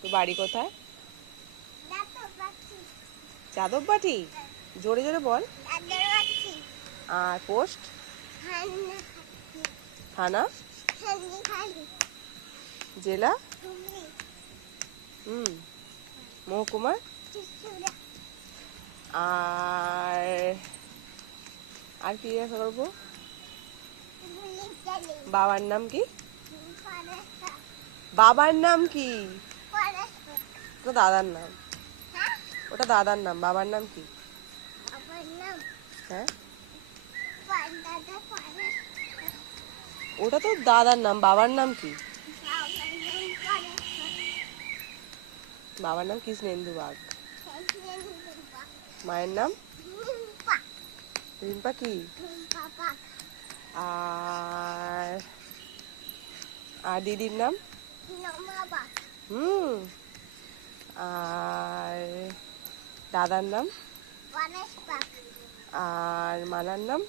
তো বাড়ি কোথায়? যাদববাটি। জোরে জোরে বল। আর পোস্ট? থানা? জেলা? মহকুমা? আর আর কি জিজ্ঞাসা করবো? বাবার নাম কি? বাবার নাম কি? ওটা দাদার নাম। ওটা দাদার নাম, বাবার নাম কি? হ্যাঁ, ওটা তো দাদার নাম, বাবার নাম কি? বাবার নাম কৃষ্ণেন্দু বাগ। মায়ের নাম? রিম্পা কি? আর আর দিদির নাম? আর দাদার নাম? আর মানার নাম?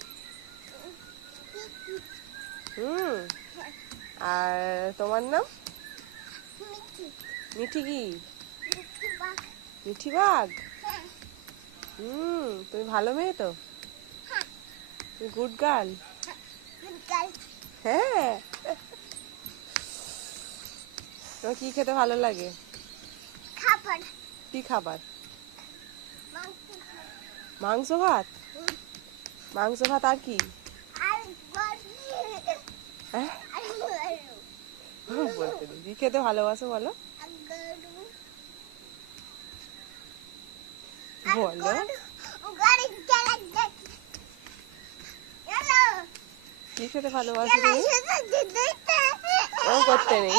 আর তোমার নাম? মিঠি কি? মিঠি বাঘ। তুমি ভালো মেয়ে তো, তুমি গুড গার্ল। হ্যাঁ। তোমার কি খেতে ভালো লাগে? কি খাবার? মাংস ভাত। মাংস ভাত আর কি? বলতে নেই। কি খেতে ভালোবাসো বলো? বলো। কি খেতে ভালোবাসো তুমি? ও করতে নেই।